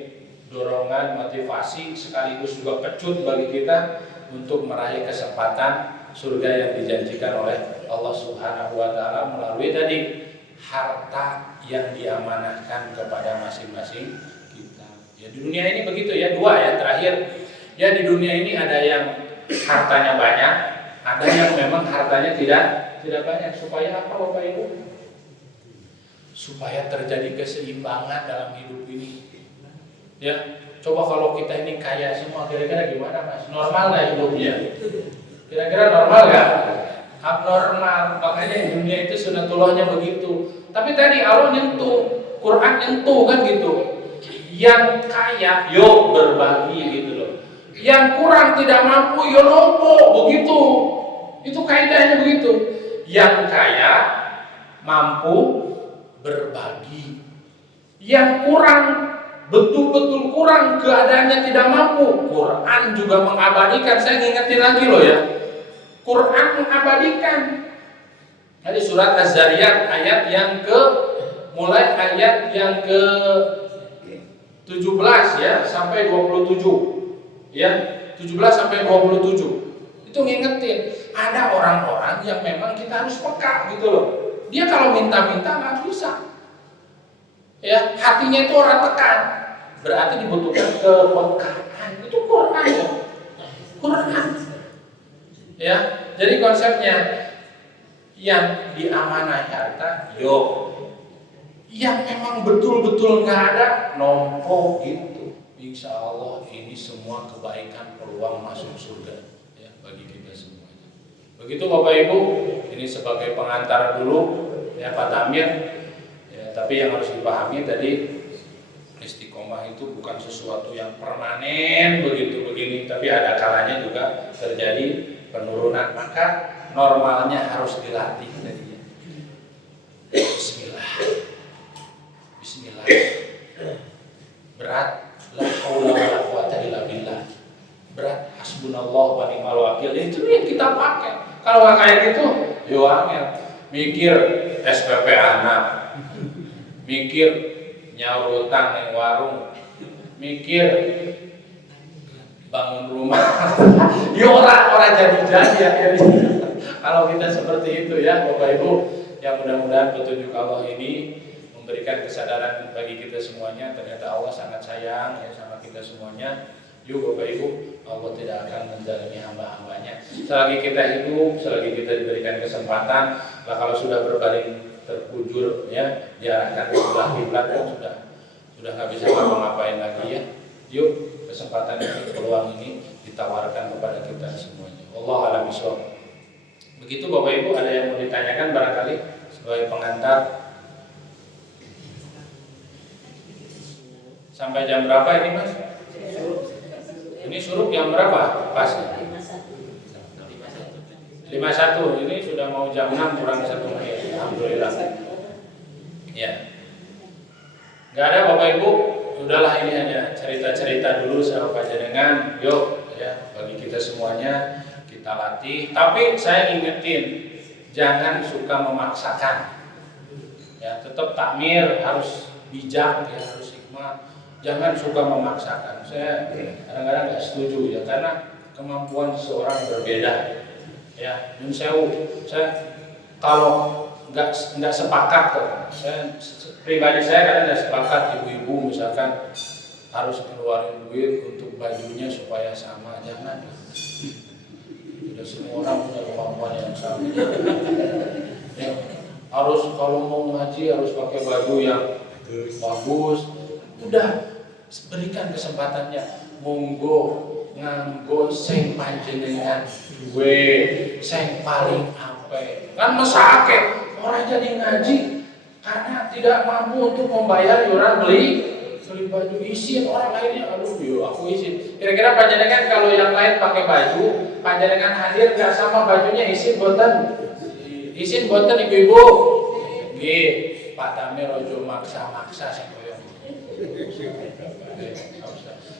dorongan, motivasi, sekaligus juga pecut bagi kita untuk meraih kesempatan surga yang dijanjikan oleh Allah Subhanahu wa Ta'ala melalui tadi harta yang diamanahkan kepada masing-masing kita. Ya di dunia ini begitu ya, dua ya terakhir. Ya di dunia ini ada yang hartanya banyak, ada yang memang hartanya tidak banyak. Supaya apa Bapak Ibu? Supaya terjadi keseimbangan dalam hidup ini. Ya, coba kalau kita ini kaya semua, kira-kira gimana Mas? Normal nggak hidupnya? Kira-kira normal nggak? Abnormal. Makanya dunia itu sunatullahnya begitu. Tapi tadi Allah nyentuh, Quran nyentuh kan gitu. Yang kaya, yuk berbagi gitu loh. Yang kurang tidak mampu, ya nompo begitu. Itu kaidahnya begitu. Yang kaya mampu berbagi. Yang kurang, betul-betul kurang, keadaannya tidak mampu, Quran juga mengabadikan. Saya ngingetin lagi loh ya, Quran mengabadikan. Tadi surat Az-Zariyat ayat yang mulai ayat yang ke 17 ya sampai 27. Ya, 17 sampai 27. Itu ngingetin, ada orang-orang yang memang kita harus peka gitu loh. Dia kalau minta-minta nggak bisa. Ya, hatinya itu orang tekan. Berarti dibutuhkan kepekaan. Itu Quran ya. Quran. Ya, jadi konsepnya yang diamanah harta, yang memang betul-betul nggak ada, nompo gitu. Insya Allah ini semua kebaikan peluang masuk surga ya bagi kita semuanya. Begitu Bapak Ibu, ini sebagai pengantar dulu ya Pak Tamir. Ya, tapi yang harus dipahami tadi, istiqomah itu bukan sesuatu yang permanen begitu begini, tapi ada kalanya juga terjadi penurunan. Maka normalnya harus dilatih tadi. Bismillah. Bismillah. Berat, la haula wala quwata illa billah. Berat, hasbunallah wa ni'mal wakil. Itu yang kita pakai. Kalau nggak kayak gitu, yo angel. Mikir SPP anak, mikir nyaur utang yang warung, mikir bangun rumah. Ya orang jadi akhirnya. Kalau kita seperti itu ya Bapak Ibu, yang mudah-mudahan petunjuk Allah ini memberikan kesadaran bagi kita semuanya. Ternyata Allah sangat sayang ya sama kita semuanya. Yuk Bapak Ibu, Allah tidak akan menzalimi hamba-hambanya. Selagi kita hidup, selagi kita diberikan kesempatan, lah kalau sudah berbaring terkujur ya, diarahkan ke sebelah kiblat kan sudah nggak bisa ngapa-ngapain lagi ya. Yuk, kesempatan ini, peluang ini ditawarkan kepada kita semuanya. Allah a'lam bishawab. Begitu Bapak Ibu, ada yang mau ditanyakan barangkali sebagai pengantar. Sampai jam berapa ini Mas? Ini suruh jam berapa? Pas 51. Ini sudah mau jam 6 kurang 1 menit. Alhamdulillah. Ya. Gak ada Bapak Ibu. Udahlah, ini hanya cerita-cerita dulu sama panjenengan. Yuk ya, bagi kita semuanya kita latih. Tapi saya ingetin, jangan suka memaksakan. Ya, tetap takmir harus bijak ya, harus hikmah. Jangan suka memaksakan. Saya kadang-kadang nggak setuju ya, karena kemampuan seseorang berbeda. Ya, saya kalau nggak sepakat kok. Pribadi saya kadang nggak sepakat ibu-ibu misalkan harus keluarin duit untuk bajunya supaya sama. Jangan. Tidak semua orang punya kemampuan yang sama. Ya, harus kalau mau ngaji harus pakai baju yang bagus. Udah, berikan kesempatannya. Monggo nganggo sing panjenengan duwe, sing paling apik. Kan mesake orang jadi ngaji karena tidak mampu untuk membayar orang beli baju, isin orang lainnya. Aduh, yo aku isin. Kira-kira panjenengan kalau yang lain pakai baju, panjenengan hadir nggak sama bajunya, isin boten? Isin boten ibu-ibu? Nggih, Pak Tamir ojo maksa-maksa sing koyo.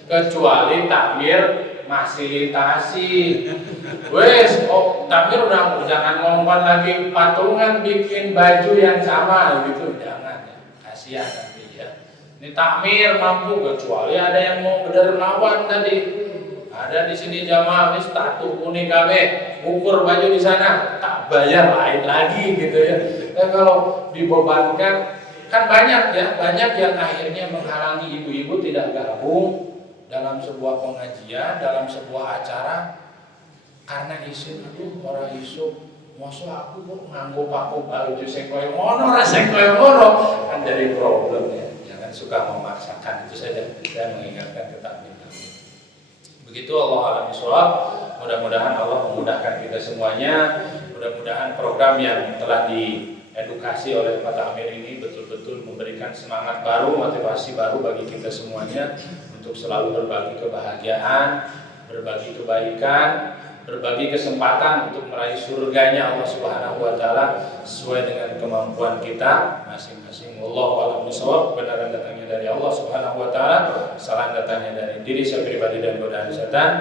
Kecuali takmir fasilitasi. Wes, takmir udah jangan ngomong lagi patungan bikin baju yang sama gitu, jangan ya. Kasihan nanti ya. Ini takmir mampu, kecuali ada yang mau berdermawan tadi. Ada di sini jamaah wis tatu kuning kabeh, ukur baju di sana, tak bayar lain lagi gitu ya. Dan kalau dibebankan kan banyak ya, banyak yang akhirnya menghalangi ibu-ibu tidak gabung dalam sebuah pengajian, dalam sebuah acara karena isu itu orang isu, masa aku kok nganggo paku baju sing koyo ngono, rasane koyo ngono, kan jadi problem ya. Jangan suka memaksakan, itu saja saya mengingatkan kita. Begitu Allah a'lam bishawab. Mudah-mudahan Allah memudahkan kita semuanya. Mudah-mudahan program yang telah diedukasi oleh Pak Tamir ini betul-betul memberikan semangat baru, motivasi baru bagi kita semuanya untuk selalu berbagi kebahagiaan, berbagi kebaikan, berbagi kesempatan untuk meraih surganya Allah Subhanahu wa taala sesuai dengan kemampuan kita masing-masing. Wallahu a'lam bishawab. Kebenaran datangnya dari Allah Subhanahu wa taala, salah datangnya dari diri saya pribadi dan godaan setan.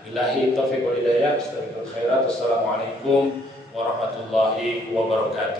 Billahi taufiq wal hidayah. Astagfirullah khairat. Assalamualaikum warahmatullahi wabarakatuh.